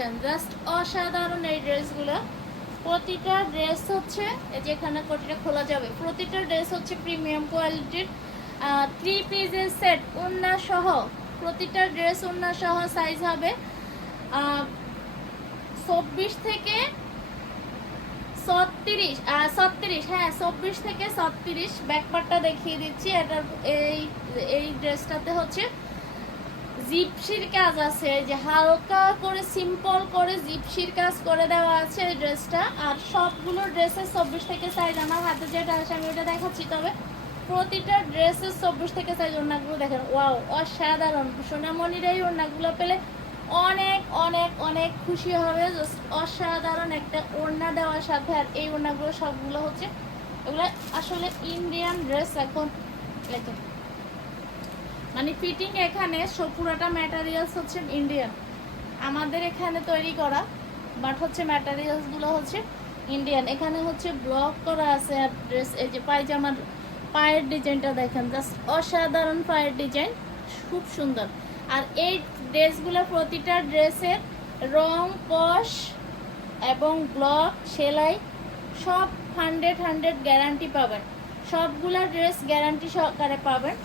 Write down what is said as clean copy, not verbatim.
দেখেন, জাস্ট অসাধারণ এই ড্রেসগুলো। প্রতিটা ড্রেস হচ্ছে যেখানে কোটিটা খোলা যাবে, প্রতিটা ড্রেস হচ্ছে প্রিমিয়াম কোয়ালিটির। 3 পিসের সেট ওড়না সহ, প্রতিটা ড্রেস ওড়না সহ সাইজ হবে 24 থেকে 36, 36, হ্যাঁ 24 থেকে 36। ব্যাকপার্টটা দেখিয়ে দিচ্ছি। এটার এই ড্রেসটাতে হচ্ছে জিপসির কাজ আছে, যে হালকা করে সিম্পল করে জিপসির কাজ করে দেওয়া আছে এই ড্রেসটা। আর সবগুলো ড্রেসের 24 থেকে সাইজ, আমার হাতে যেটা আছে আমি ওটা দেখাচ্ছি। তবে প্রতিটা ড্রেসের 24 থেকে সাইজ। ওড়নাগুলো দেখেন, ওয়াও অসাধারণ। সোনামণির এই ওড়নাগুলো পেলে অনেক অনেক অনেক খুশি হবে। জাস্ট অসাধারণ একটা ওড়না দেওয়ার সাথে। আর এই ওড়নাগুলো সবগুলো হচ্ছে, এগুলো আসলে ইন্ডিয়ান ড্রেস। এখন মানে ফিটিং এখানে পুরোটা ম্যাটেরিয়ালস হচ্ছে ইন্ডিয়ান, আমাদের এখানে তৈরি করা, বাট হচ্ছে ম্যাটেরিয়ালসগুলো হচ্ছে ইন্ডিয়ান। এখানে হচ্ছে ব্লক করা আছে। আর ড্রেস, এই যে পায়জামার পায়ের ডিজাইনটা দেখেন, জাস্ট অসাধারণ পায়ের ডিজাইন, খুব সুন্দর। আর এই ড্রেসগুলো প্রতিটা ড্রেসের রং, কস এবং ব্লক, সেলাই সব 100 গ্যারান্টি পাবেন। সবগুলা ড্রেস গ্যারান্টি সহকারে পাবেন।